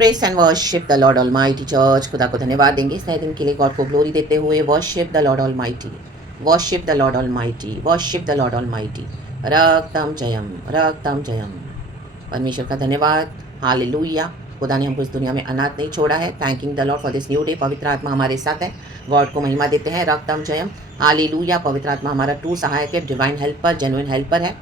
Press and worship the Lord almighty church. खुदा को धन्यवाद देंगे इस नए दिन के लिए, गॉड को ग्लोरी देते हुए। Worship the Lord almighty, worship the Lord almighty, worship the Lord almighty. रक्तम जयम, रक्तम जयम। परमेश्वर का धन्यवाद, हालेलुया। खुदा ने हमको इस दुनिया में अनाथ नहीं छोड़ा है। Thanking the Lord for this new day. पवित्र आत्मा हमारे साथ है, गॉड को महिमा देते हैं। रक्तम जयम, हालेलुया। पवित्र आत्मा हमारा ट्रू सहायक है, डिवाइन हेल्पर, जेन्युइन हेल्पर है।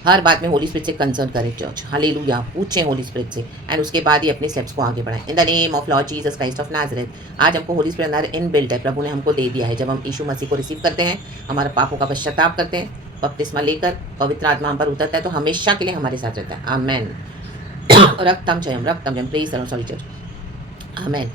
हर बात में होली स्पिरिट से कंसर्न करें चर्च, हालेलुया। पूछें होली स्पिरिट से एंड उसके बाद ही अपने स्टेप्स को आगे बढ़ाएं। In the name of Lord Jesus Christ of Nazareth. आज हमको होली स्पिरिट अंदर इन बिल्ट है, प्रभु ने हमको दे दिया है। जब हम यीशु मसीह को रिसीव करते हैं, हमारे पापों का पश्चाताप करते हैं, बपतिस्मा लेकर पवित्र आत्मा हम पर उतरता है, तो हमेशा के लिए हमारे साथ रहता है। आमेन। रक्तम जयम, रक्तम जयम। Praise the Lord, sorry church, आमेन।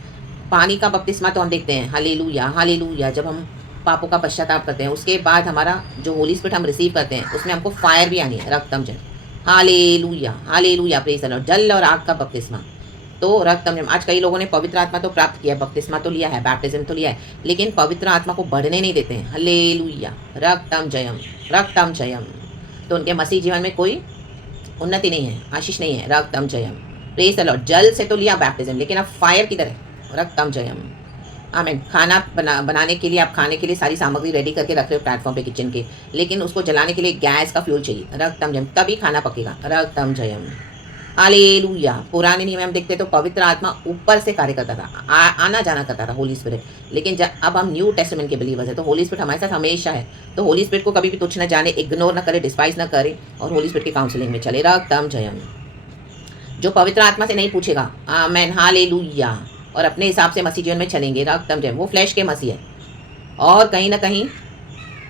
पानी का बपतिस्मा तो हम देखते हैं, हालेलुया, हालेलुया। जब हम पापों का पश्चाताप करते हैं, उसके बाद हमारा जो होली स्पिरिट हम रिसीव करते हैं, उसमें हमको फायर भी आनी है। रक्तम जयम, हालेलुया, हालेलुया। Praise the Lord. जल और आग का बपतिस्मा, तो रक्तम जयम। आज कई लोगों ने पवित्र आत्मा तो प्राप्त किया है, बपतिस्मा तो लिया है, बैप्टिज्म तो लिया है, लेकिन पवित्र आत्मा को बढ़ने नहीं देते हैं। हालेलुया, रक्तम जयम, रक्तम जयम। तो उनके मसीह जीवन में कोई उन्नति नहीं है, आशीष नहीं है। रक्तम जयम, प्रेज द लॉर्ड। जल से तो लिया बैप्टिज्म, लेकिन अब फायर की तरह। रक्तम जयम, आमीन। खाना बनाने के लिए आप खाने के लिए सारी सामग्री रेडी करके रख रहे हो प्लेटफॉर्म पे, किचन के, लेकिन उसको जलाने के लिए गैस का फ्यूल चाहिए। रक्तम जयम, तभी खाना पकेगा। रक्तम जयम, हालेलुया। पुराने नियम में हम देखते तो पवित्र आत्मा ऊपर से कार्य करता था, आना जाना करता था होली स्पिरिट, लेकिन जब अब हम न्यू टेस्टामेंट के बिलीवर्स है, तो होली स्पिरिट हमारे साथ हमेशा है। तो होली स्पिरिट को कभी भी तुच्छ न जाने, इग्नोर न करे, डिस्पाइज न करे, और होली स्पिरिट की काउंसलिंग में चले। रक्तम जयम। जो पवित्र आत्मा से नहीं पूछेगा, आमेन, हालेलुया, और अपने हिसाब से मसीह जीवन में चलेंगे, रक्तम जयम, वो फ्लैश के मसीह है, और कहीं ना कहीं,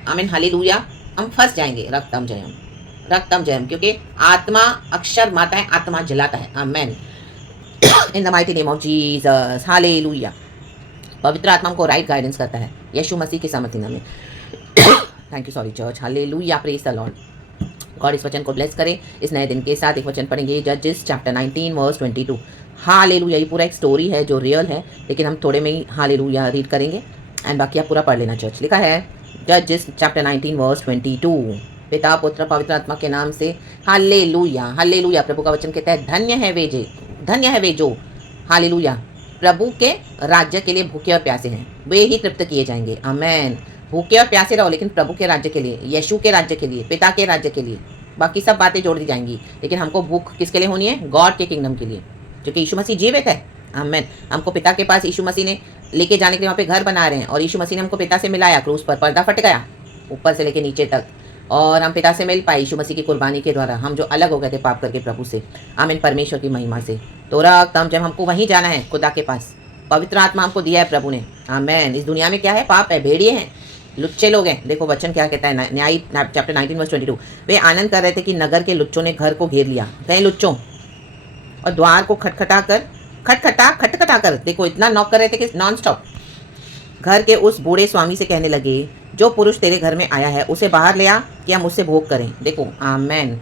आमीन, हालेलुया, हम फंस जाएंगे। रक्तम जयम, रक्तम जयम। क्योंकि आत्मा अक्षर माता है, आत्मा जलाता है। आमेन। In the mighty name of Jesus, हालेलुया। पवित्र आत्मा हमको राइट गाइडेंस करता है, यीशु मसीह के सामर्थ्य नाम में। Thank you, sorry church, hallelujah. Praise the Lord. God इस वचन को ब्लेस करे। इस नए दिन के साथ एक वचन पढ़ेंगे, जजेस चैप्टर 19 वर्स 22। हालेलुया। ये पूरा एक स्टोरी है जो रियल है, लेकिन हम थोड़े में ही हालेलुया रीड करेंगे एंड बाकी आप पूरा पढ़ लेना चर्च। लिखा है जजेस चैप्टर 19 वर्स 22। पिता पुत्र पवित्र आत्मा के नाम से हालेलुया, हालेलुया। प्रभु का वचन कहता है, धन्य है वे जो हालेलुया प्रभु के राज्य के लिए भूखे और प्यासे हैं, वे ही तृप्त किए जाएंगे। आमेन। भूखे और प्यासे रहो, लेकिन प्रभु के राज्य के लिए, यीशु के राज्य के लिए, पिता के राज्य के लिए। बाकी सब बातें जोड़ दी जाएंगी, लेकिन हमको भूख किसके लिए होनी है? गॉड के किंगडम के लिए, क्योंकि यीशु मसीह जीवित है। आमेन। हमको पिता के पास यीशु मसीह ने लेके जाने के लिए वहाँ पे घर बना रहे हैं, और यीशु मसीह ने हमको पिता से मिलाया क्रूस पर। पर्दा फट गया ऊपर से लेके नीचे तक, और हम पिता से मिल पाए यीशु मसीह की कुर्बानी के द्वारा। हम जो अलग हो गए थे पाप करके प्रभु से, आमीन, परमेश्वर की महिमा से। तो रक्तम जब हमको वहीं जाना है, खुदा के पास। पवित्र आत्मा हमको दिया है प्रभु ने। आमेन। इस दुनिया में क्या है? पाप है, भेड़िए हैं, लुच्चे लोग हैं। देखो वचन क्या कहता है, न्याय चैप्टर 19 वर्स 22। वे आनंद कर रहे थे कि नगर के लुच्चों ने घर को घेर लिया। कई लुच्चों, और द्वार को खटखटा कर, देखो इतना नॉक कर रहे थे कि नॉन स्टॉप। घर के उस बूढ़े स्वामी से कहने लगे, जो पुरुष तेरे घर में आया है उसे बाहर ले आ कि हम उससे भोग करें। देखो, आमेन,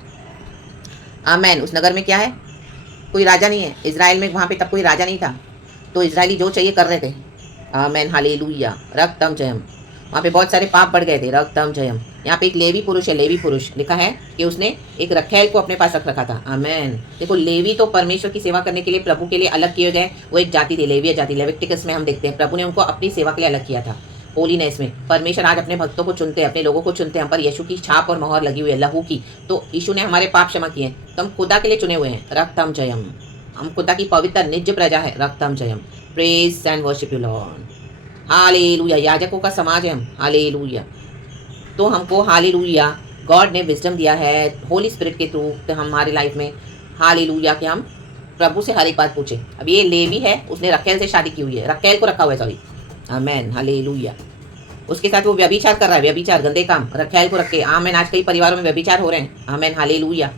आमेन। उस नगर में क्या है? कोई राजा नहीं है। इजराइल में वहाँ पे तब कोई राजा नहीं था, तो इजरायली जो चाहिए कर रहे थे। आमेन, हालेलुया। रक्तम जयम। वहाँ पे बहुत सारे पाप बढ़ गए थे। रक्तम जयम। यहाँ पे एक लेवी पुरुष है, लेवी पुरुष लिखा है कि उसने एक रखैल को अपने पास रख रखा था। आमेन। देखो, लेवी तो परमेश्वर की सेवा करने के लिए, प्रभु के लिए अलग किए गए, वो एक जाति थी, लेवी जाति। लेविटिकस में हम देखते हैं प्रभु ने उनको अपनी सेवा के लिए अलग किया था, होलीनेस में। परमेश्वर आज अपने भक्तों को चुनते हैं, अपने लोगों को चुनते हैं। हम पर यीशु की छाप और मोहर लगी हुई है, लहू की। तो यीशु ने हमारे पाप क्षमा किए, तो हम खुदा के लिए चुने हुए हैं। रक्तम जयम। हम खुदा की पवित्र निज प्रजा है। रक्तम जयम। Praise and worship you Lord, हालेलुया। याजकों का समाज है हम, हालेलुया। तो हमको हालेलुया गॉड ने विजडम दिया है होली स्पिरिट के थ्रू तो हमारी लाइफ में, हालेलुया, कि हम प्रभु से हर एक बात पूछे। अब ये लेवी है, उसने रखेल से शादी की हुई है, रखेल को रखा हुआ है, सॉरी, आमेन, हालेलुया। उसके साथ वो व्यभिचार कर रहा है, व्यभिचार, गंदे काम, रखेल को रख के। आमेन। आज कई परिवारों में व्यभिचार हो रहे हैं। आमेन, हालेलुया,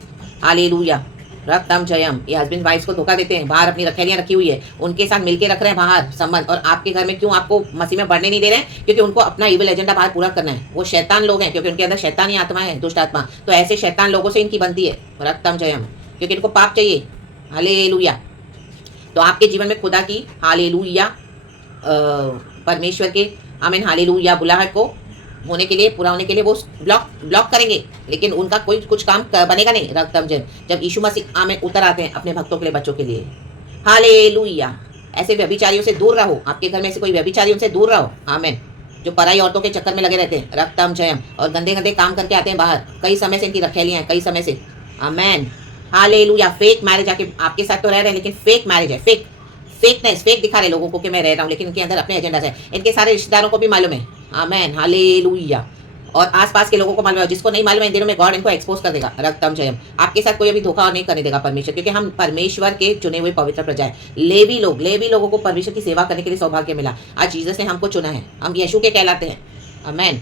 हालेलुया। रक्तम जयम। ये हस्बैंड वाइफ को धोखा देते हैं, बाहर अपनी रखेलियां रखी हुई है, उनके साथ मिलके रख रहे हैं बाहर संबंध, और आपके घर में क्यों आपको मसीह में बढ़ने नहीं दे रहे हैं? क्योंकि उनको अपना इविल एजेंडा बाहर पूरा करना है। वो शैतान लोग हैं, क्योंकि उनके अंदर शैतानी आत्मा है, दुष्ट आत्मा। तो ऐसे शैतान लोगों से इनकी बनती है। रक्तम जयम। क्योंकि इनको पाप चाहिए। हालेलुया। तो आपके जीवन में खुदा की, हालेलुया, परमेश्वर के, आमीन, हालेलुया, बुलाहट को होने के लिए, पूरा होने के लिए वो ब्लॉक करेंगे, लेकिन उनका कोई कुछ काम बनेगा नहीं। रक्तम जयम। जब यीशु मसीह आमेन उतर आते हैं अपने भक्तों के लिए, बच्चों के लिए, हालेलुया। ऐसे व्यभिचारियों से दूर रहो, आपके घर में ऐसे कोई व्यभिचारी उनसे दूर रहो। आमेन। जो पराई औरतों के चक्कर में लगे रहते हैं, रक्तम जयम, और गंदे गंदे काम करके आते हैं बाहर, कई समय से इनकी रखेलियां हैं, कई समय से। आमेन। हालेलुया। फेक मैरिज आके आपके साथ तो रह रहे हैं, लेकिन फेक मैरिज है, फेकनेस, फेक दिखा रहे लोगों को कि मैं रह रहा हूँ, लेकिन इनके अंदर अपने एजेंडा है। इनके सारे रिश्तेदारों को भी मालूम है। आमेन। हालेलुया। और आसपास के लोगों को मालूम है, जिसको नहीं मालूम है इन दिनों में गॉड इनको एक्सपोज कर देगा। रक्तम जयम। आपके साथ कोई अभी धोखा नहीं करने देगा परमेश्वर, क्योंकि हम परमेश्वर के चुने हुए पवित्र प्रजा है। लेवी लोगों को परमेश्वर की सेवा करने के लिए सौभाग्य मिला। आज जीसस ने हमको चुना है, हम यीशु के कहलाते हैं। आमेन।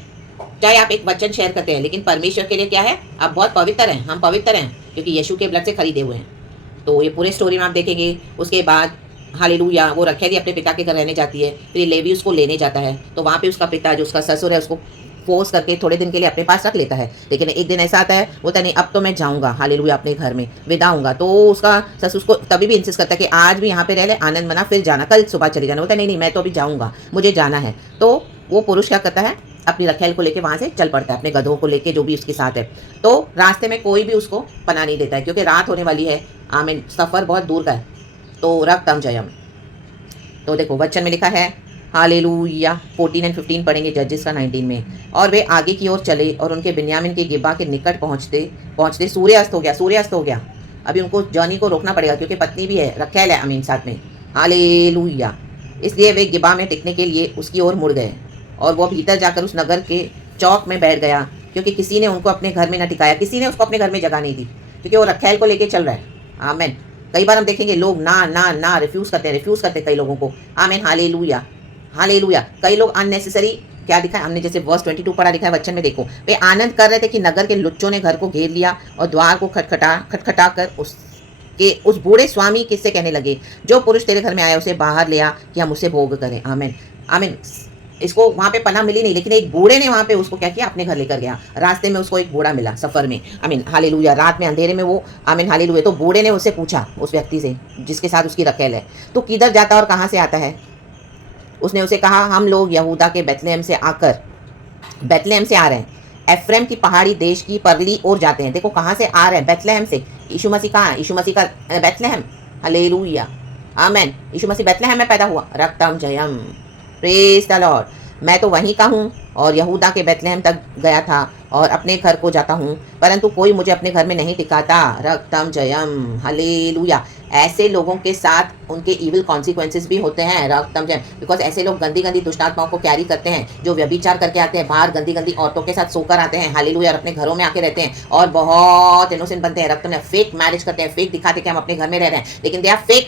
चाहे आप एक वचन शेयर करते हैं, लेकिन परमेश्वर के लिए क्या है, आप बहुत पवित्र हैं, हम पवित्र हैं, क्योंकि यीशु के ब्लड से खरीदे हुए हैं। तो ये पूरे स्टोरी में आप देखेंगे। उसके बाद हालेलुया, वो रखेली अपने पिता के घर रहने जाती है, फिर लेवी उसको लेने जाता है, तो वहाँ पे उसका पिता जो उसका ससुर है उसको फोर्स करके थोड़े दिन के लिए अपने पास रख लेता है। लेकिन एक दिन ऐसा आता है, बोलता नहीं अब तो मैं जाऊँगा, हालेलुया, अपने घर में विदा हूँगा। तो उसका ससुर उसको तभी भी इंसिस्ट करता है कि आज भी यहाँ पे रह ले, आनंद मना, फिर जाना, कल सुबह चले जाना। बोलता नहीं मैं तो अभी जाऊँगा, मुझे जाना है। तो वो पुरुष क्या करता है, अपनी रखेल को लेके वहाँ से चल पड़ता है, अपने गधों को लेके जो भी उसके साथ है। तो रास्ते में कोई भी उसको पना नहीं देता है, क्योंकि रात होने वाली है। आमीन। सफ़र बहुत दूर का है। तो रक्तम जयम। तो देखो वचन में लिखा है, हालेलुया। 14 और 15 पढ़ेंगे जजेस का 19 में। और वे आगे की ओर चले और उनके बिन्यामीन के गिबा के निकट पहुँचते सूर्यास्त हो गया। अभी उनको जर्नी को रोकना पड़ेगा, क्योंकि पत्नी भी है, रखेल है अमीन साथ में। हालेलुया। इसलिए वे गिबा में टिकने के लिए उसकी ओर मुड़ गए, और वह भीतर जाकर उस नगर के चौक में बैठ गया, क्योंकि किसी ने उनको अपने घर में न टिकाया, किसी ने उसको अपने घर में जगह नहीं दी, क्योंकि वो रखेल को लेके चल रहा है। आमीन। कई बार हम देखेंगे लोग ना ना ना रिफ्यूज़ करते हैं कई लोगों को। आमीन। हालेलुया। हालेलुया। कई लोग अननेसेसरी क्या दिखा है, हमने जैसे वर्स 22 पढ़ा लिखा है वचन में, देखो वे आनंद कर रहे थे कि नगर के लुच्चों ने घर को घेर लिया और द्वार को खटखटा कर उस बूढ़े स्वामी किससे कहने लगे, जो पुरुष तेरे घर में आया उसे बाहर ले आ कि हम उसे भोग करें। आमीन। आमीन। इसको वहाँ पे पनाह मिली नहीं, लेकिन एक बूढ़े ने वहाँ पे उसको क्या किया, अपने घर लेकर गया। रास्ते में उसको एक बूढ़ा मिला सफ़र में। आमीन। हालेलुया। रात में अंधेरे में वो, आमीन हालेलुया। तो बूढ़े ने उससे पूछा, उस व्यक्ति से जिसके साथ उसकी रखेल है, तो किधर जाता और कहाँ से आता है। उसने उसे कहा, हम लोग यहूदा के बैतलहम से आ रहे हैं, एफ्रेम की पहाड़ी देश की परली ओर जाते हैं। देखो कहाँ से आ रहे हैं, बैतलहम से। यीशु मसीह कहाँ है, यीशु मसीह का बैतलहम। हालेलुया। आमेन। यीशु मसीह बैतलहम में पैदा हुआ। रक्तम जयम। Praise the Lord. मैं तो वहीं का हूँ और यहूदा के बैतलहम तक गया था और अपने घर को जाता हूँ, परंतु कोई मुझे अपने घर में नहीं टिकाता। रक्तम जयम। हालेलुया। ऐसे लोगों के साथ उनके इविल कॉन्सिक्वेंसेस भी होते हैं। रक्तम जयम। बिकॉज ऐसे लोग गंदी गंदी दुष्टात्माओं को कैरी करते हैं, जो व्यभिचार करके आते हैं, बाहर गंदी गंदी औरतों के साथ सोकर आते हैं। हालेलुया। और अपने घरों में आके रहते हैं और बहुत इनोसेंट बनते हैं। रक्तम फेक मैरिज करते हैं, फेक दिखाते कि हम अपने घर में रह रहे हैं, लेकिन दे आर फेक।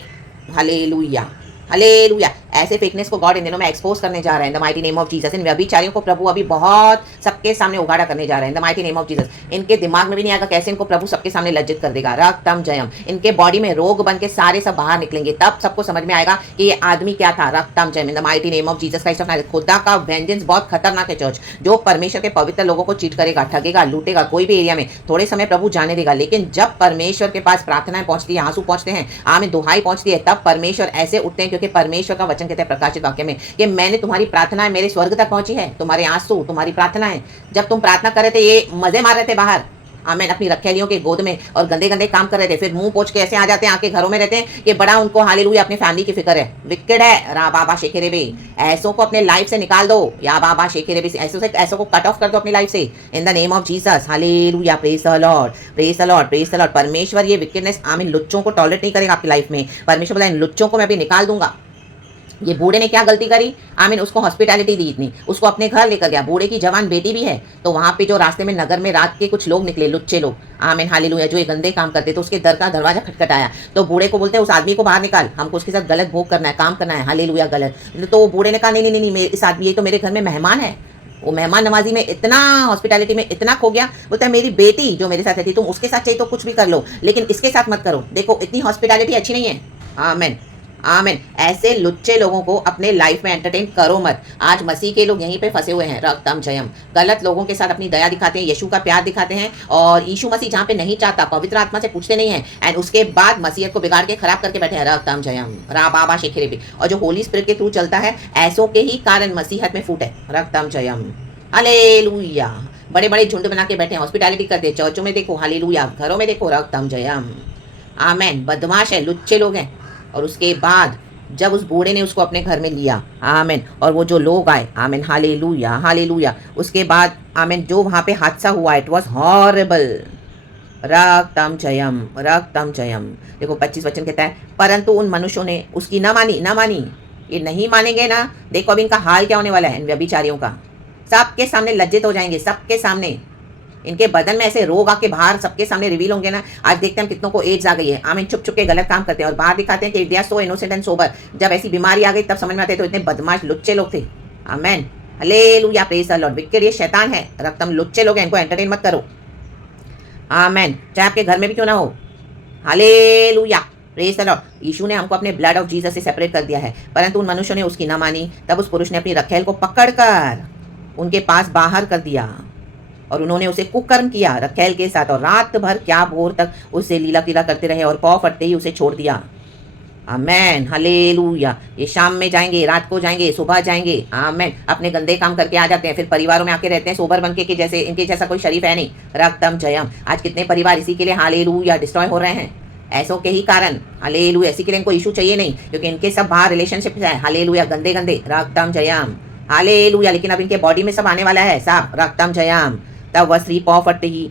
हालेलुया। हालेलुया। ऐसे फेकनेस को गॉड इन दिनों में एक्सपोज करने जा रहे हैं, the mighty name of Jesus. इन व्यभिचारियों को प्रभु अभी बहुत सबके सामने उगाड़ा करने जा रहे हैं, the mighty name of Jesus. इनके दिमाग में भी नहीं आएगा कैसे इनको प्रभु सबके सामने लज्जित कर देगा। रक्तम जयम। इनके बॉडी में रोग बन के सारे सब बाहर निकलेंगे, तब सबको समझ में आएगा कि ये आदमी क्या था। रक्तम जयम। In the mighty name of Jesus Christ of Nazareth. खुदा का वेंजेंस बहुत खतरनाक है चर्च, जो परमेश्वर के पवित्र लोगों को चीट करेगा, ठगेगा, लूटेगा, कोई भी एरिया में थोड़े समय प्रभु जाने देगा, लेकिन जब परमेश्वर के पास प्रार्थनाएं पहुंचती है, आंसू पहुंचते हैं, आमीन दुहाई पहुंचती है, तब परमेश्वर ऐसे उठते हैं, क्योंकि परमेश्वर का वचन कहते हैं प्रकाशित वाक्य में कि मैंने तुम्हारी प्रार्थनाएं मेरे स्वर्ग तक पहुंची है, तुम्हारे आंसू, तुम्हारी प्रार्थनाएं। जब तुम प्रार्थना कर रहे थे, ये मजे मार रहे थे बाहर, आमीन, अपनी रखेलियों के गोद में, और गंदे गंदे काम कर रहे थे, फिर मुंह पोंछ के ऐसे आ जाते हैं, आके घरों में रहते हैं कि बड़ा उनको हालेलुया अपनी फैमिली की फिक्र है। विकेड है। रा बाबा शेखेरे बे। ऐसों को अपने लाइफ से निकाल दो, या बाबा शेखेरे बे। ऐसों को कट ऑफ कर दो अपनी लाइफ से, in the name of Jesus. Hallelujah. Praise the Lord, praise the Lord, praise the Lord. परमेश्वर ये विकेडनेस, आमीन, लुच्चों को टॉलरेट नहीं करेगा आपकी लाइफ में। परमेश्वर बोला इन लुच्चों को मैं अभी निकाल दूंगा। ये बूढ़े ने क्या गलती करी, आमीन, उसको हॉस्पिटैलिटी दी इतनी, उसको अपने घर लेकर गया। बूढ़े की जवान बेटी भी है, तो वहाँ पे जो रास्ते में नगर में रात के कुछ लोग निकले, लुच्चे लोग, आमीन हालेलुया, जो ये गंदे काम करते, तो उसके दर का दरवाजा खटखटाया, तो बूढ़े को बोलते हैं उस आदमी को बाहर निकाल, हमको उसके साथ गलत भोग करना है, काम करना है। हालेलुया। गलत। तो बूढ़े ने कहा नहीं नहीं नहीं, इस आदमी, ये तो मेरे घर में मेहमान है। वो मेहमान नवाजी में इतना, हॉस्पिटैलिटी में इतना खो गया, बोलता है मेरी बेटी जो मेरे साथ रहती, तुम उसके साथ चाहिए तो कुछ भी कर लो, लेकिन इसके साथ मत करो। देखो इतनी हॉस्पिटैलिटी अच्छी नहीं है। आमीन। आमीन। ऐसे लुच्चे लोगों को अपने लाइफ में एंटरटेन करो मत। आज मसीह के लोग यहीं पे फंसे हुए हैं। रक्तम जयम। गलत लोगों के साथ अपनी दया दिखाते हैं, यीशु का प्यार दिखाते हैं, और यीशु मसीह जहाँ पे नहीं चाहता, पवित्र आत्मा से पूछते नहीं है, एंड उसके बाद मसीहत को बिगाड़ के खराब करके बैठे हैं। रक्तम जयम। रा बाबा शेखरे भी। और जो होली स्पिरिट के थ्रू चलता है, ऐसों के ही कारण मसीहत में फूट है। रक्तम जयम। हालेलुया। बड़े बड़े झुंड बना के बैठे हैं, हॉस्पिटैलिटी करते हैं, चर्चों में देखो, हालेलुया, घरों में देखो, रक्तम जयम। आमेन। बदमाश है, लुच्चे लोग हैं, और उसके बाद जब उस बूढ़े ने उसको अपने घर में लिया, आमीन, और वो जो लोग आए, आमीन, हालेलुया, हालेलुया, उसके बाद आमीन जो वहाँ पे हादसा हुआ, इट वाज हॉरिबल। रक्तम जयम, रक्तम जयम। देखो 25 वचन कहता है, परंतु उन मनुष्यों ने उसकी ना मानी, ना मानी। ये नहीं मानेंगे ना, देखो अब इनका हाल क्या होने वाला है, इन व्यभिचारियों का। सबके सामने लज्जित हो जाएंगे, सबके सामने। इनके बदन में ऐसे रोग आके बाहर सबके सामने रिवील होंगे ना। आज देखते हैं हम कितनों को एड्स आ गई है, आमीन, छुप छुप के गलत काम करते हैं और बाहर दिखाते हैं कि they are so innocent and sober. जब ऐसी बीमारी आ गई तब समझ में आते तो इतने बदमाश लुच्चे लोग थे। आमीन, hallelujah, praise the Lord. Wicket ये शैतान है, रक्तम लुच्चे लोग हैं, इनको एंटरटेन मत करो। आमीन, चाहे आपके घर में भी क्यों ना हो। हालेलुया, प्रेज द लॉर्ड। यीशु ने हमको अपने ब्लड ऑफ जीसस से सेपरेट कर दिया है, परंतु उन मनुष्यों ने उसकी ना मानी। तब उस पुरुष ने अपनी रखेल को पकड़कर उनके पास बाहर कर दिया और उन्होंने उसे कुकर्म किया रखेल के साथ, और रात भर क्या भोर तक उससे लीला कीला करते रहे और पौ फटते ही उसे छोड़ दिया। आमेन, हालेलुया। ये शाम में जाएंगे, रात को जाएंगे, सुबह जाएंगे, आमेन, अपने गंदे काम करके आ जाते हैं, फिर परिवारों में आके रहते हैं सोबर बन के कि जैसे इनके जैसा कोई शरीफ है नहीं। रक्तम जयम। आज कितने परिवार इसी के लिए हालेलुया डिस्ट्रॉय हो रहे हैं, ऐसों के ही कारण। हालेलुया, इसी के लिए इनको यीशु चाहिए नहीं, क्योंकि इनके सब बाहर रिलेशनशिप है। हालेलुया, गंदे गंदे। रक्तम जयम, हालेलुया। लेकिन अब इनके बॉडी में सब आने वाला है सब। रक्तम जयम। तब वह स्त्री पौ फटते ही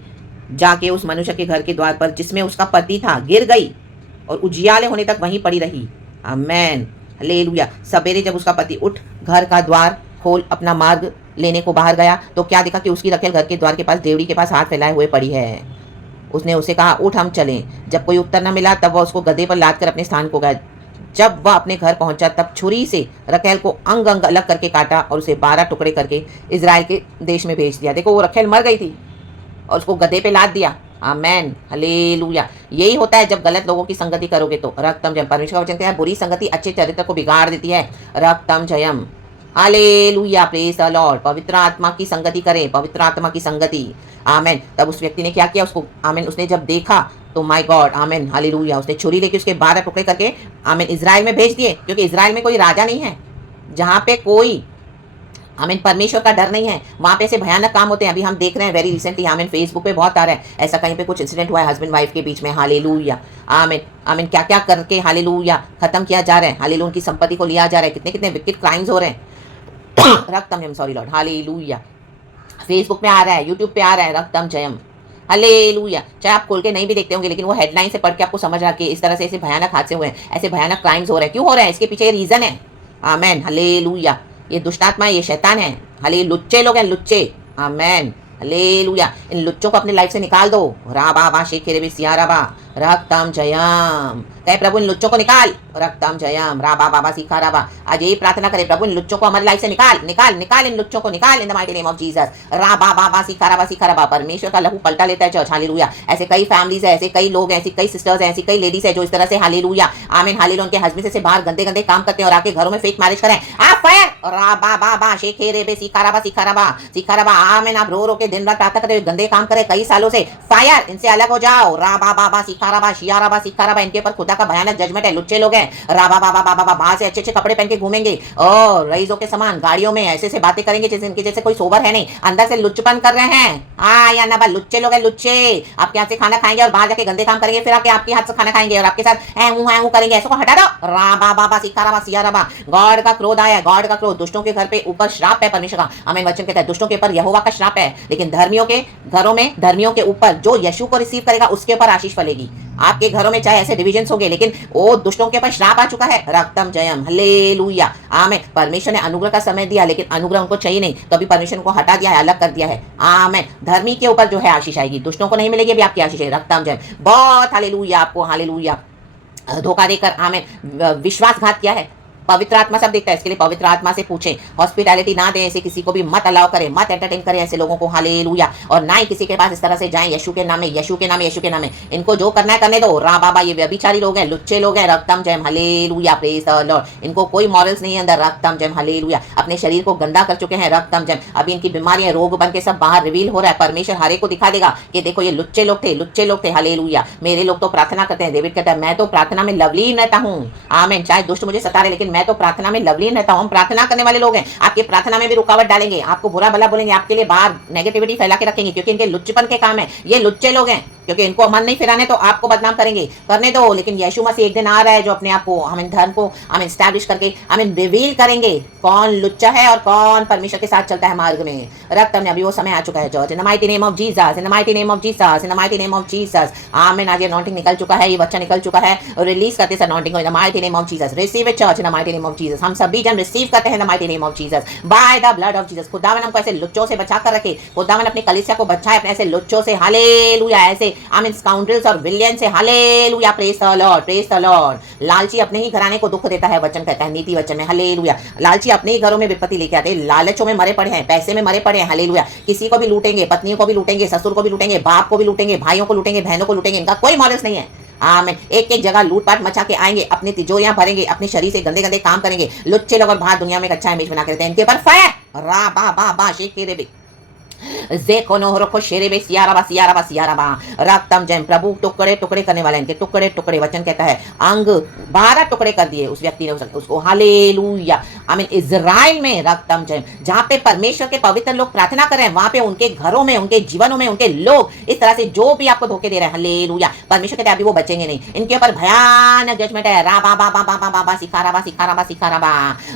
जाके उस मनुष्य के घर के द्वार पर जिसमें उसका पति था गिर गई और उजियाले होने तक वहीं पड़ी रही। आमेन, हालेलुया। सवेरे जब उसका पति उठ घर का द्वार खोल अपना मार्ग लेने को बाहर गया तो क्या देखा कि उसकी रखेल घर के द्वार के पास देवड़ी के पास हाथ फैलाए हुए पड़ी है। उसने उसे कहा, उठ हम चलें। जब कोई उत्तर न मिला तब वह उसको गधे पर लाद कर अपने स्थान को गया। जब वह अपने घर पहुंचा तब छुरी से रखेल को अंग अंग अलग करके काटा और उसे 12 टुकड़े करके इजराइल के देश में भेज दिया। देखो वो रखेल मर गई थी और उसको गधे पे लाद दिया। आमेन, हालेलुया। यही होता है जब गलत लोगों की संगति करोगे तो। रक्तम जयम। परमेश्वर का वचन कहता है बुरी संगति अच्छे चरित्र को बिगाड़ देती है। रक्तम जयम, हालेलुया, प्रेज द लॉर्ड। पवित्र आत्मा की संगति करें, पवित्र आत्मा की संगति। आमेन। तब उस व्यक्ति ने क्या किया, उसको आमेन उसने जब देखा तो माय गॉड, आमेन, हालेलुया, उसने छुरी लेके उसके 12 टुकड़े करके आमेन इजराइल में भेज दिए, क्योंकि इजराइल में कोई राजा नहीं है, जहाँ पे कोई आमीन परमेश्वर का डर नहीं है, वहाँ पे ऐसे भयानक काम होते हैं। अभी हम देख रहे हैं वेरी रिसेंटली, आमीन फेसबुक पे बहुत आ रहा है ऐसा, कहीं पे कुछ इंसिडेंट हुआ है हस्बैंड वाइफ के बीच में। हालेलुया, आमीन, आमीन, क्या क्या करके हालेलुया खत्म किया जा रहा है। हालेलुया, उनकी संपत्ति को लिया जा रहा है। कितने कितने विकेट क्राइम्स हो रहे हैं। रक्तम Jayam, sorry Lord, hallelujah. Facebook में आ रहा है, यूट्यूब पे आ रहा है, रक्तम जयम, हालेलुया। चाहे आप खोल के नहीं भी देखते होंगे, लेकिन वो हेडलाइन से पढ़ के आपको समझ आ कि इस तरह से ऐसे भयानक हादसे हुए हैं, ऐसे भयानक क्राइम्स हो रहे हैं। क्यों हो रहे हैं, इसके पीछे रीजन है। आमेन, हालेलुया। ये दुष्टात्मा है, ये शैतान है। हाले लुच्चे लोग हैं, लुच्चे। आमेन, हालेलुया। इन लुच्चों को अपनी लाइफ से निकाल दो। राबा बा शेखेरे बे सियाराबा, रक्तम जयम। कहे प्रभु इन लुच्चों को निकाल, रक्तम जयम, राबा बाबा सिखा राबा। आज यही प्रार्थना करें, प्रभु इन लुच्चों को हमारी लाइफ से निकाल, निकाल, निकाल, इन लुच्चों को निकाल, in the mighty name of Jesus. राबा बाबा सिखा राबा। परमेश्वर का लहू पलटा लेता है चर्च। हालेलुया। ऐसे कई फैमिलीज है, ऐसे कई लोग हैं, ऐसी कई सिस्टर्स हैं, ऐसी कई लेडीज है जो इस तरह से हालेलुया आमीन हालेलुया उनके हस्बैंड से बाहर गंदे गंदे काम करते हैं और आके घरों में फेक मैरिज करें। आप फायर, राबा बाबा शेखेरे बे सिखा राबा। आमीन। आप रो रो के दिन रात प्रार्थना करते हुए गंदे काम करे कई सालों से, फायर, इनसे अलग हो जाओ। राबा बाबा सिखा राबा। इनके ऊपर खुदा का भयानक जजमेंट है। लुच्चे लोग हैं। राबा बाबा बाहर से अच्छे अच्छे कपड़े पहन के घूमेंगे और रईसों के समान गाड़ियों में ऐसे ऐसे बातें करेंगे जैसे इनके जैसे कोई सोबर है नहीं, अंदर से लुच्चपन कर रहे हैं। हाँ या ना बा, लुच्चे लोग हैं, लुच्चे। आपके हाथ से खाना खाएंगे और बाहर जाके गंदे काम करेंगे, फिर आके आपके हाथ से खाना खाएंगे और आपके साथ ऐ करेंगे। ऐसा को हटा दो। राबा बाबा सिखा राबा। गॉड का क्रोध आया, गॉड का क्रोध। दुष्टों के घर पे ऊपर श्राप है परमेश्वर का। आमीन। वचन कहता है दुष्टों के ऊपर यहोवा का श्राप है, लेकिन धर्मियों के घरों में, धर्मियों के ऊपर जो यीशु को रिसीव करेगा उसके ऊपर आशीष फलेगी। आपके घरों में चाहे ऐसे डिविजन्स होंगे, लेकिन वो दुष्टों के ऊपर श्राप आ चुका है। रक्तम जयम, हालेलुया, आमीन। परमेश्वर ने अनुग्रह का समय दिया, लेकिन अनुग्रह उनको चाहिए नहीं, तो अभी परमेश्वर को हटा दिया है, अलग कर दिया है। आमीन। धर्मी के ऊपर जो है आशीष आएगी, दुष्टों को नहीं मिलेगी अभी आपकी आशीष है। रक्तम जयम। बहुत हालेलुया आपको, हालेलुया। धोखा देकर आमीन विश्वासघात किया है, पवित्र आत्मा सब देखता है, इसके लिए पवित्र आत्मा से पूछें। हॉस्पिटैलिटी ना दें, ऐसे किसी को भी मत अलाउ करें, मत एंटरटेन करें ऐसे लोगों को। हालेलुया। और ना ही किसी के पास इस तरह से जाएं यीशु के नाम में, यीशु के नाम में, यीशु के नाम में। इनको जो करना है करने दो। रा बाबा, ये व्यभिचारी लोग हैं, लुच्चे लोग हैं। रक्तम जयम, हालेलुया, प्रेज द लॉर्ड। इनको कोई मॉरल्स नहीं है अंदर। रक्तम जयम, हालेलुया। अपने शरीर को गंदा कर चुके हैं। रक्तम जयम। अभी इनकी बीमारियां, रोग बन के सब बाहर रिवील हो रहा है। परमेश्वर हरे को दिखा देगा कि देखो ये लुच्चे लोग थे, लुच्चे लोग थे। हालेलुया। मेरे लोग तो प्रार्थना करते हैं। डेविड कहता है मैं तो प्रार्थना में लवलीन रहता हूँ। आमीन। चाहे दुष्ट मुझे सता रहे, लेकिन मैं तो प्रार्थना में लवलीन रहता हूं। हम प्रार्थना करने वाले लोग हैं। आपके प्रार्थना में भी रुकावट डालेंगे, आपको बुरा भला बोलेंगे, आपके लिए बाहर नेगेटिविटी फैला के रखेंगे, क्योंकि इनके लुच्चपन के काम है। ये लुच्चे लोग हैं। क्योंकि इनको मन नहीं फिराने तो आपको बदनाम करेंगे, करने दो। लेकिन यीशु मसीह एक दिन आ रहा है जो अपने आप को धर्म को स्टैब्लिश करके रिवील करेंगे कौन लुच्चा है और कौन परमेश्वर के साथ चलता है मार्ग में। रक्त में अभी वो समय आ चुका है church. In the mighty name of Jesus, in the mighty name of Jesus, in the mighty name of Jesus. आमीन। आज ये अनॉइंटिंग निकल चुका है, ये बच्चा निकल चुका है और रिलीज करते हैं anointing in the mighty name of Jesus. Receive it church in the mighty name of Jesus. हम सभी जन रिसीव करते हैं in the mighty name of Jesus by the blood of Jesus. खुदावन हमको ऐसे लुच्चों से बचा कर रखे, खुदावन अपनी कलीसिया को बचाए अपने ऐसे लुच्चों से। हालेलुया। ऐसे स्काउंड्रल्स और विलियन से। Hallelujah. Praise the Lord, praise the Lord. लालची अपने ही घराने को दुख देता है, वचन कहता है नीति वचन में। हालेलुया। लालची अपने ही घरों में विपत्ति लेके आते हैं, लालचों में मरे पड़े हैं, पैसे में मरे पड़े हैं। हालेलुया। किसी को भी लूटेंगे, पत्नियों को भी लूटेंगे, ससुर को भी लूटेंगे, बाप को भी लूटेंगे, भाइयों को लूटेंगे, बहनों को लूटेंगे। इनका कोई मॉरल्स नहीं है। आमीन। एक एक जगह लूटपाट मचा के आएंगे, अपनी तिजोरियां भरेंगे, अपने शरीर से गंदे गंदे काम करेंगे। लुच्चे लोग और बाहर दुनिया में एक अच्छा इमेज बना के देते हैं। इनके ऊपर फायर रा बा बा बा शेके रे रक्तम जैम। प्रभु टुकड़े टुकड़े करने वाले इनके टुकड़े टुकड़े। वचन कहता है अंग 12 टुकड़े कर दिए उस व्यक्ति ने उसको। हालेलुया। आमीन। इजराइल में रक्तम जैम, जहाँ पे परमेश्वर के पवित्र लोग प्रार्थना कर रहे हैं, वहां पे उनके घरों में, उनके जीवनों में, उनके लोग इस तरह से जो भी आपको धोखे दे रहे हैं, हालेलुया, परमेश्वर कहते हैं अभी वो बचेंगे नहीं। इनके ऊपर भयानक जजमेंट है। रा बा बा बा बा बा बा सिखाराबा सिखाराबा सिखाराबा।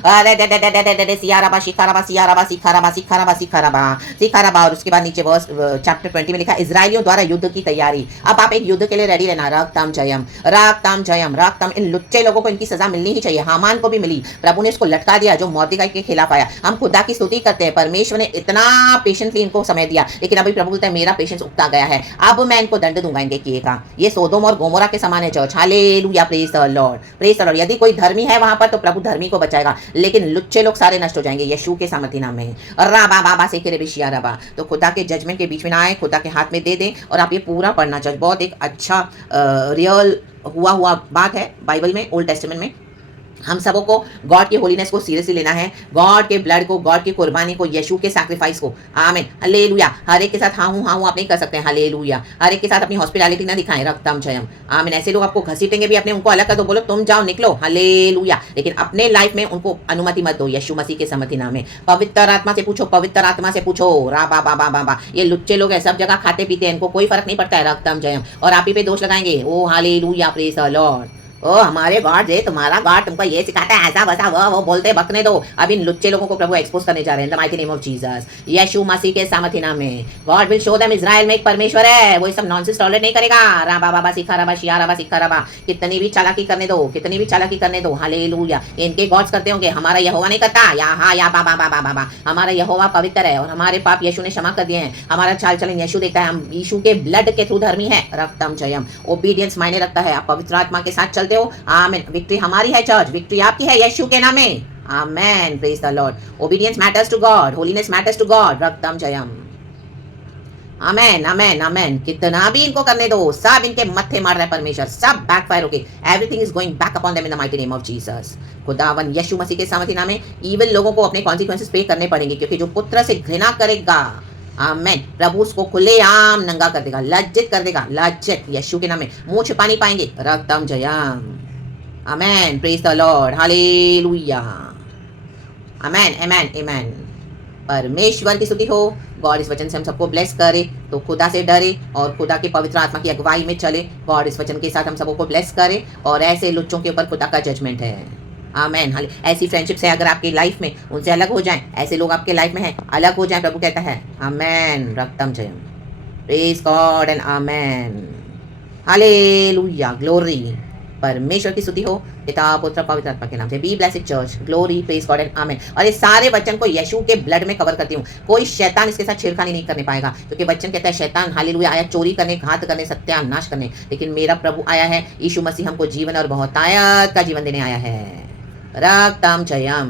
अरे दे दे दे दे दे दे सियाराबा सिखाराबा सियाराबा सिखाराबा सिखाराबा सिखाराबा सिखाराबा। और उसके बाद नीचे वर्स चैप्टर 20 में लिखा इजराइलियों द्वारा युद्ध की तैयारी। अब आप एक युद्ध के लिए रेडी रहना। रक्तम जयम, रक्तम जयम, रक्तम। इन लुच्चे लोगों को इनकी सजा मिलनी ही चाहिए। हामान को भी मिली, प्रभु ने इसको लटका दिया जो मोर्देकाई के खिलाफ आया। हम खुदा की स्तुति करते हैं, परमेश्वर ने इतना पेशेंटली इनको समय दिया, लेकिन अभी प्रभु बोलता है मेरा पेशेंस उगता गया है, अब मैं इनको दंड दूंगा इनके किए का। ये सोदोम और गोमोरा के समान है church. Hallelujah. Praise the Lord, praise the Lord. यदि कोई धर्मी है वहां पर तो प्रभु धर्मी को बचाएगा, लेकिन लुच्चे लोग सारे नष्ट हो जाएंगे यीशु के सामर्थ्य नाम में। रा बा से के बिशिया रबा। तो खुदा के जजमेंट के बीच में ना आए, खुदा के हाथ में दे दें। और आप ये पूरा पढ़ना चाहिए, बहुत एक अच्छा रियल हुआ बात है बाइबल में, ओल्ड टेस्टामेंट में। हम सबों को गॉड की होलीनेस को सीरियसली लेना है, गॉड के ब्लड को, गॉड की कुर्बानी को, यीशु के सैक्रिफाइस को। आमीन। हालेलुया। हर एक के साथ हाँ हूँ आप नहीं कर सकते हैं। हालेलुया। हर एक के साथ अपनी हॉस्पिटैलिटी ना दिखाएं। रक्तम जयम। आमीन। ऐसे लोग आपको घसीटेंगे भी, अपने उनको अलग कर दो, बोलो तुम जाओ निकलो। हालेलुया। लेकिन अपने लाइफ में उनको अनुमति मत दो यीशु मसीह के सम्मति नाम में। पवित्र आत्मा से पूछो, पवित्र आत्मा से पूछो। रा बा बा बा बा बा। ये लुच्चे लोग हैं, सब जगह खाते पीते हैं, इनको कोई फर्क नहीं पड़ता है। रक्तम जयम। और आप ही पे दोष लगाएंगे। ओ हालेलुया। Praise the Lord. ओ हमारे गॉड जे तुम्हारा गॉड तुमको ये सिखाता है, ऐसा वैसा वो बोलते बकने दो। अब इन लुच्चे लोगों को प्रभु एक्सपोज करने जा रहे हैं in the mighty name of Jesus. Yeshu मसीह के सामर्थ्य नाम में God will show them Israel में एक परमेश्वर है, वो सब नॉनसेंस टॉलरेट नहीं करेगा। रा बा बा सिखा रबा शिया रबा सिखा रबा। कितनी भी चालाकी करने दो, कितनी भी चालाकी करने दो। हालेलुया। इनके गॉड्स करते होंगे, हमारा यहोवा नहीं करता। या हा या बा बा बा बा बा। हमारा यहोवा पवित्र है और हमारे पाप यीशु ने क्षमा कर दिए हैं। हमारा चाल चलन यीशु देखता है, हम यीशु के ब्लड के थ्रू धर्मी है। रक्तम जयम। ओबीडियंस मायने रखता है, आप पवित्र आत्मा के साथ चलते हो। आमीन। विक्ट्री हमारी है चर्च, विक्ट्री आपकी है यीशु के नाम में। आमेन। Praise the Lord. Obedience matters to God, holiness matters to God. रक्तम जयम। आमेन आमेन आमेन। कितना भी इनको करने दो, सब इनके मत्थे मार रहा है परमेश्वर, सब बैकफायर होके। Everything is going back upon them in the mighty name of Jesus. खुदावन यीशु मसीह के सामर्थ्य नाम में इविल लोगों को अपने कॉन्सिक्वेंसेस पे करने पड़ेंगे, क्योंकि जो पुत्र से घृणा करेगा, आमेन, प्रभु उसको खुलेआम नंगा कर देगा, लज्जित कर देगा। लज्जित यीशु के नाम में मुंह छिपा नहीं पाएंगे। रक्तम जयम। आमेन। Praise the Lord. हालेलुया। आमेन आमेन आमेन। परमेश्वर की स्तुति हो। गॉड इस वचन से हम सबको ब्लेस करे, तो खुदा से डरे और खुदा के पवित्र आत्मा की अगुवाई में चले। गॉड इस वचन के साथ हम सबको ब्लेस करे और ऐसे लुच्चों के ऊपर खुदा का जजमेंट है। आमेन। ऐसी फ्रेंडशिप से अगर आपकी लाइफ में उनसे अलग हो जाएं, ऐसे लोग आपके लाइफ में हैं, अलग हो जाएं, प्रभु कहता है। आमेन। रक्तम जयम। प्रेज गॉड एंड आमेन। हालेलुया। ग्लोरी। परमेश्वर की स्तुति हो, पिता पुत्र पवित्र आत्मा के नाम से। Be blessed church. Glory. Praise God and आमेन। और ये सारे वचन को यीशु के ब्लड में कवर करती हूँ। कोई शैतान इसके साथ छेड़खानी नहीं करने पाएगा, क्योंकि वचन कहता है शैतान हालेलुया आया चोरी करने, घात करने, सत्यानाश करने, लेकिन मेरा प्रभु आया है, यीशु मसीह हमको जीवन और बहुतायत का जीवन देने आया है। रक्तम जयम।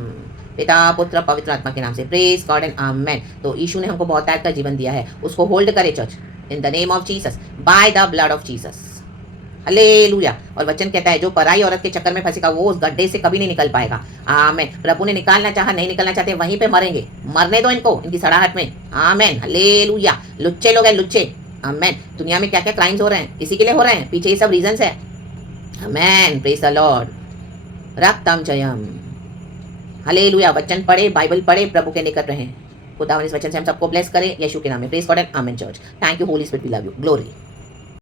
पिता पुत्र पवित्र आत्मा के नाम से। प्रेज गॉड एंड आमेन। तो यीशु ने हमको बहुतायत का जीवन दिया है, उसको होल्ड करे church in the name of Jesus, by the blood of Jesus. Hallelujah. और वचन कहता है जो पराई औरत के चक्कर में फंसेगा वो उस गड्ढे से कभी नहीं निकल पाएगा। आमेन। प्रभु ने निकालना चाहा, नहीं निकलना चाहते, वहीं पे मरेंगे। मरने दो इनको, इनकी सड़ाहट में। आमेन। हालेलुया। लुच्चे लोग हैं, लुच्चे। आमेन। दुनिया में क्या क्या क्राइम्स हो रहे हैं, इसी के लिए हो रहे हैं, पीछे ये सब रीजंस है। आमेन। Praise the Lord. रक्तम जयम। हालेलुया। वचन पढ़े, बाइबल पढ़े, प्रभु के निकट रहें। खुदा इस वचन से हम सबको ब्लेस करे यीशु के नाम में। Praise God and amen church. Thank you holy spirit, we love you. Glory.